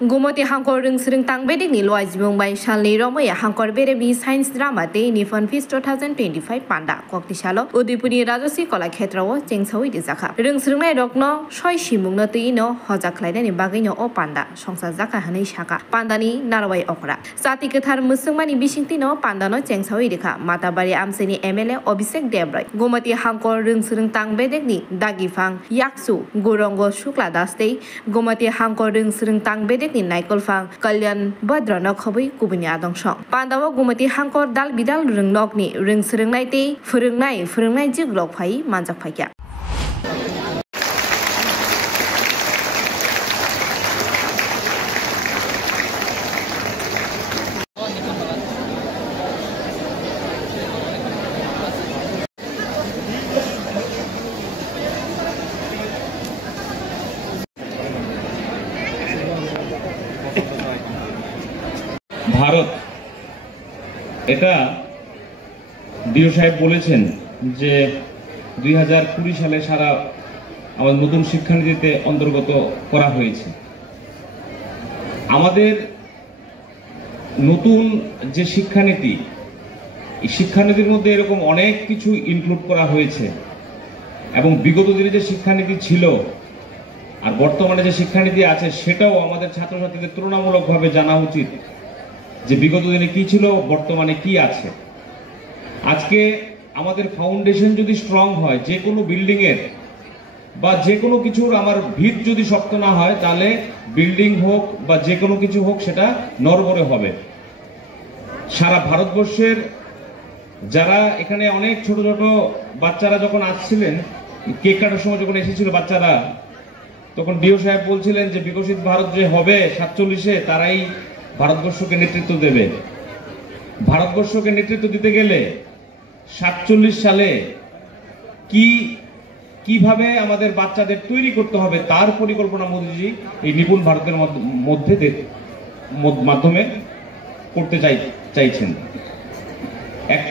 Gumati Hankor Ring Sring Tang Bedik ni Lois Mumbai Shalni Romaya Hankor Berebi Science Drama Day ni Fun Feast 2025 Panda Kokti Shalo Udipuri Rajasi Kola Khetrawo Chengsawi Dizaka Ring Sringnai Rokno Shoi Shimungno Tino Hoja Klaidani Bagino O Panda Songsa Zaka Hanai Shaka Pandani Narawai Okra Sati Kathar Musungmani Bishingtino Pandano Chengsawi Dika Matabari Amseni MLA Obisek Debrai Gumati Hankor Ring Sring Tang Bedik ni Dagifang Yaksu Gurongo Shukla Daste Gumati Hankor Ring Sring Tang Bedik ni Naikolfang Kalyan Badrano Khobui Kubuni Adongsong Pandawa Gumati Hankor Dal Bidal Ringnok ni Ring Sringnai te Furingnai Jiglok Phai Manjak Phaikia Bharat এটা deo সাহেব বলেছেন যে 2020 সালে সারা আমাদের নতুন শিক্ষানীতিতে অন্তর্গত করা হয়েছে আমাদের নতুন যে শিক্ষানীতি এই শিক্ষানীতির মধ্যে এরকম অনেক কিছু ইনক্লুড করা হয়েছে এবং বিগত দিনে যে শিক্ষানীতি ছিল আর বর্তমানে যে শিক্ষানীতি আছে সেটাও আমাদের ছাত্রছাত্রীদের তুলনামূলকভাবে জানা উচিত যে বিগত দিনে কি ছিল বর্তমানে কি আছে আজকে আমাদের ফাউন্ডেশন যদি স্ট্রং হয় যে কোনো বিল্ডিং এর বা যে কোনো কিছুর আমার ভিত যদি শক্ত না হয় তাহলে বিল্ডিং হোক বা যে কোনো কিছু হোক সেটা নড়বড়ে হবে সারা ভারতবর্ষের যারা এখানে অনেক ছোট ছোট বাচ্চারা যখন আসছিলেন কেক কাটার সময় যখন এসেছিল বাচ্চারা তখন ডিও সাহেব বলছিলেন যে বিকশিত ভারত যে হবে 47-এ তারাই ভারতবর্ষকে নেতৃত্ব দেবে ভারতবর্ষকে নেতৃত্ব দিতে গেলে 47 সালে কিভাবে আমাদের বাচ্চাদের তৈরি করতে হবে তার পরিকল্পনা মোদিজি এই নিপুণ ভারতের মাধ্যমে করতে চাইছেন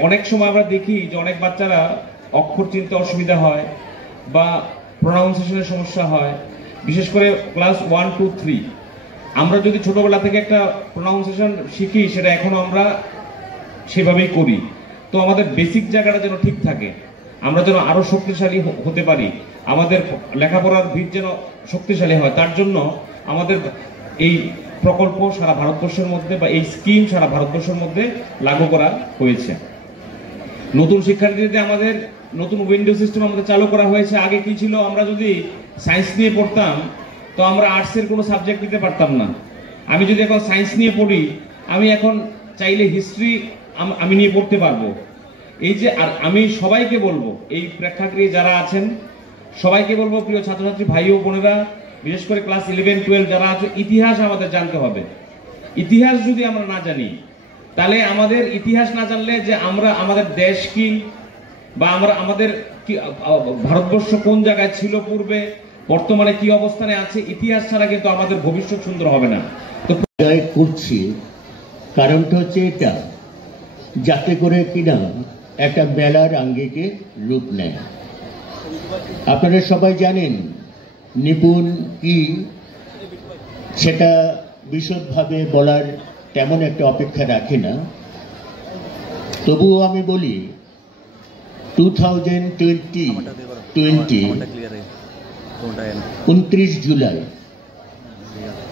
অনেক সময় আমরা দেখি যে অনেক বাচ্চারা অক্ষর চিনতে অসুবিধা হয় বা প্রোনাউন্সিয়েশনের সমস্যা হয় বিশেষ করে ক্লাস 1, 2, 3 আমরা যদি ছোটবেলা থেকে একটা প্রোনাউন্সিয়েশন শিখি সেটা এখনো আমরা সেভাবেই করি তো আমাদের বেসিক জায়গাটা যেন ঠিক থাকে আমরা যেন আরো শক্তিশালী হতে পারি আমাদের লেখাপড়ার ভিত যেন শক্তিশালী হয় তার জন্য আমাদের এই প্রকল্প সারা ভারতবর্ষের মধ্যে বা এই স্কিম সারা ভারতবর্ষের মধ্যে লাগু করা হয়েছে নতুন শিক্ষানীতিতে আমাদের নতুন উইন্ডো সিস্টেম আমাদের চালু করা হয়েছে আগে কি ছিল আমরা যদি সায়েন্স নিয়ে পড়তাম তো আমরা আর্টসের কোনো সাবজেক্ট নিতে পারতাম না আমি যদি এখন সায়েন্স নিয়ে পড়ি আমি এখন চাইলে হিস্ট্রি আমি নিয়ে পড়তে পারবো এই যে আর আমি সবাইকে বলবো এই প্রেক্ষাগৃহে যারা আছেন সবাইকে বলবো প্রিয় ছাত্রছাত্রী ভাই ও বোনেরা বিশেষ করে ক্লাস 11, 12 যারা আছে ইতিহাস আমাদের জানতে হবে ইতিহাস যদি আমরা না জানি তাহলে আমাদের ইতিহাস না জানলে যে আমরা আমাদের দেশ কি বা আমাদের ভারতবর্ষ কোন জায়গায় ছিল পূর্বে বর্তমানে কি অবস্থানে আছে ইতিহাস ছাড়া কিন্তু আমাদের ভবিষ্যৎ সুন্দর হবে না তো করছি কারণটা হচ্ছে এটা যাতে করে কিনা একটা মেলার আঙ্গিকে রূপ নেয় আপনারা সবাই জানেন নিপুণ কি সেটা বিশদভাবে বলার তেমন একটা অপেক্ষা রাখে না তবুও আমি বলি 2020 29 জুলাই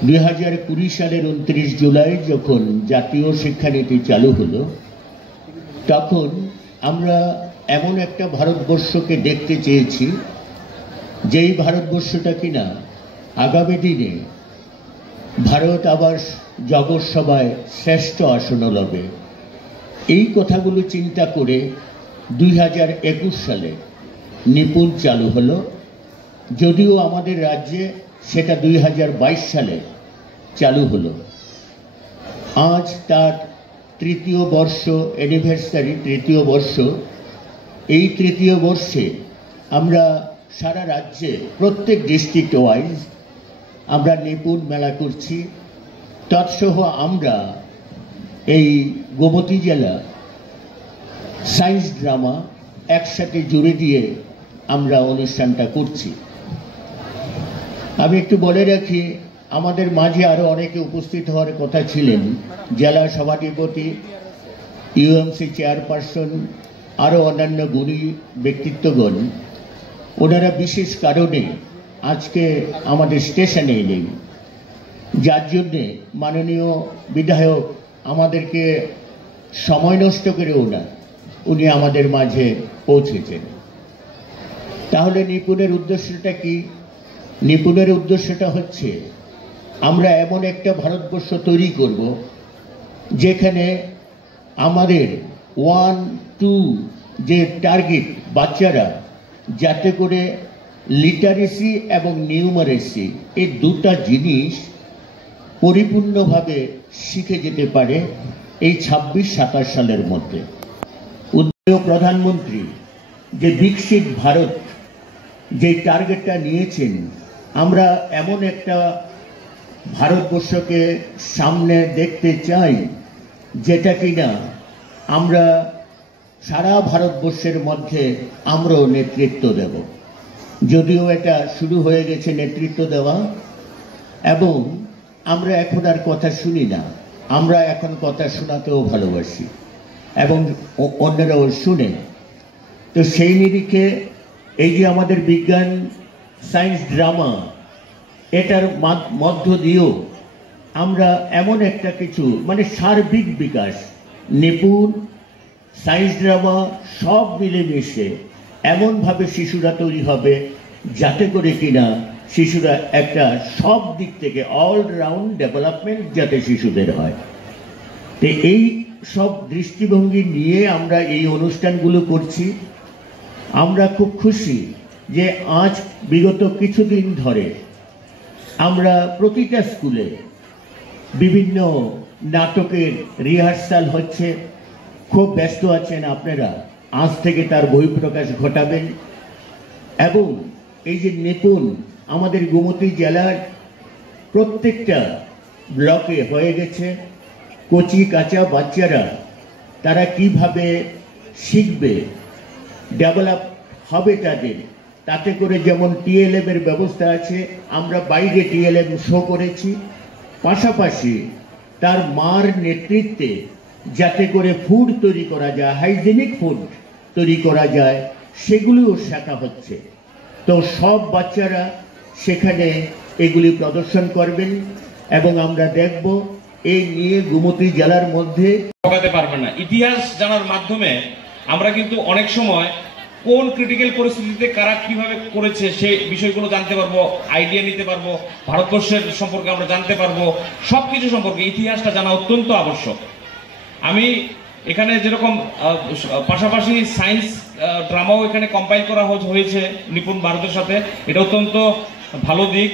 2020 সালের 29 জুলাই যখন জাতীয় শিক্ষানীতি চালু হলো তখন আমরা এমন একটা ভারতবর্ষকে দেখতে চেয়েছি যেই ভারতবর্ষটা কিনা আগামী দিনে ভারত আবার জগৎ সভায় শ্রেষ্ঠ আসন লবে এই কথাগুলো চিন্তা করে 2021 সালে নিপুণ চালু হলো যদিও আমাদের রাজ্যে সেটা 2022 সালে চালু হলো আজ তার তৃতীয় বর্ষ অ্যানিভার্সারি তৃতীয় বর্ষ এই তৃতীয় বর্ষে আমরা সারা রাজ্যে প্রত্যেক ডিস্ট্রিক্ট ওয়াইজ আমরা নিপুণ মেলা করছি তৎসহ আমরা এই গোমতী জেলা সায়েন্স ড্রামা একসাথে জুড়ে দিয়ে আমরা অনুষ্ঠানটা করছি। আমি একটু বলে রাখি আমাদের মাঝে আরো অনেকে উপস্থিত হওয়ার কথা ছিলেন, জেলা সভাধিপতি, ইউএমসি চেয়ারপারসন, আরো অন্যান্য গুণী ব্যক্তিত্বগণ। ওনারা বিশেষ কারণে আজকে আমাদের স্টেশনে নেই, যার জন্যে মাননীয় বিধায়ক আমাদেরকে সময় নষ্ট করেও না উনি আমাদের মাঝে পৌঁছেছেন। তাহলে নিপুণের উদ্দেশ্যটা কি? নিপুণের উদ্দেশ্যটা হচ্ছে আমরা এমন একটা ভারতবর্ষ তৈরি করব যেখানে আমাদের 1, 2 যে টার্গেট, বাচ্চারা যাতে করে লিটারেসি এবং নিউমারেসি এই দুটা জিনিস পরিপূর্ণভাবে শিখে যেতে পারে এই 26-27 সালের মধ্যে। উদ্দেশ্য প্রধানমন্ত্রী যে বিকশিত ভারত যে টার্গেটটা নিয়েছেন, আমরা এমন একটা ভারতবর্ষকে সামনে দেখতে চাই যেটা কিনা আমরা সারা ভারতবর্ষের মধ্যে আমরাও নেতৃত্ব দেব। যদিও এটা শুরু হয়ে গেছে নেতৃত্ব দেওয়া, এবং আমরা এখন আর কথা শুনি না, আমরা এখন কথা শোনাতেও ভালোবাসি এবং অন্যরাও শুনে। তো সেই নিরিখে এই যে আমাদের বিজ্ঞান, সায়েন্স, ড্রামা, এটার মধ্য দিয়েও আমরা এমন একটা কিছু মানে সার্বিক বিকাশ, নিপুণ, সায়েন্স, ড্রামা সব মিলেমিশে এমনভাবে শিশুরা তৈরি হবে যাতে করে কিনা শিশুরা একটা সব দিক থেকে অলরাউন্ড ডেভেলপমেন্ট যাতে শিশুদের হয়। তো এই সব দৃষ্টিভঙ্গি নিয়ে আমরা এই অনুষ্ঠানগুলো করছি। আমরা খুব খুশি যে আজ বিগত কিছুদিন ধরে আমরা প্রতিটা স্কুলে বিভিন্ন নাটকের রিহার্সাল হচ্ছে। খুব ব্যস্ত আছেন আপনারা, আজ থেকে তার বহিঃপ্রকাশ ঘটাবেন। এবং এই যে নিপুণ আমাদের গোমতী জেলার প্রত্যেকটা ব্লকে হয়ে গেছে, কচি কাঁচা বাচ্চারা তারা কিভাবে শিখবে, ডেভেলপ হবে তাদের, তাতে করে যেমন টিএলএম এর ব্যবস্থা আছে, আমরা বাইরে টিএলএম শো করেছি, পাশাপাশি তার মার নেতৃত্বে যাতে করে ফুড তৈরি করা যায়, হাইজেনিক ফুড তৈরি করা যায়, সেগুলিও শেখা হচ্ছে। তো সব বাচ্চারা সেখানে এগুলি প্রদর্শন করবেন এবং আমরা দেখব এই নিয়ে গোমতী জেলার মধ্যে ঠকাতে পারবে না। ইতিহাস জানার মাধ্যমে আমরা কিন্তু অনেক সময় কোন ক্রিটিক্যাল পরিস্থিতিতে কারা কিভাবে করেছে সেই বিষয়গুলো জানতে পারবো, আইডিয়া নিতে পারবো, ভারতবর্ষের সম্পর্কে আমরা জানতে পারবো। সবকিছু সম্পর্কে ইতিহাসটা জানা অত্যন্ত আবশ্যক। আমি এখানে যেরকম পাশাপাশি সায়েন্স ড্রামাও এখানে কম্পাইল করা হয়েছে নিপুণ ভারতের সাথে, এটা অত্যন্ত ভালো দিক।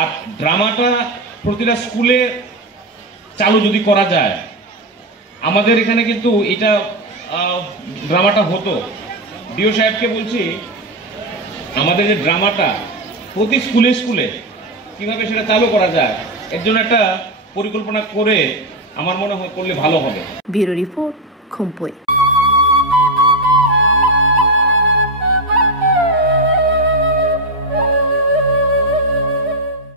আর ড্রামাটা প্রতিটা স্কুলে চালু যদি করা যায়, আমাদের এখানে কিন্তু এটা ড্রামাটা হতো। ডিও সাহেবকে বলছি আমাদের যে ড্রামাটা প্রতি স্কুলে স্কুলে কিভাবে সেটা চালু করা যায়, এর জন্য একটা পরিকল্পনা করে আমার মনে হয় করলে ভালো হবে। Bureau report, খুমপুই।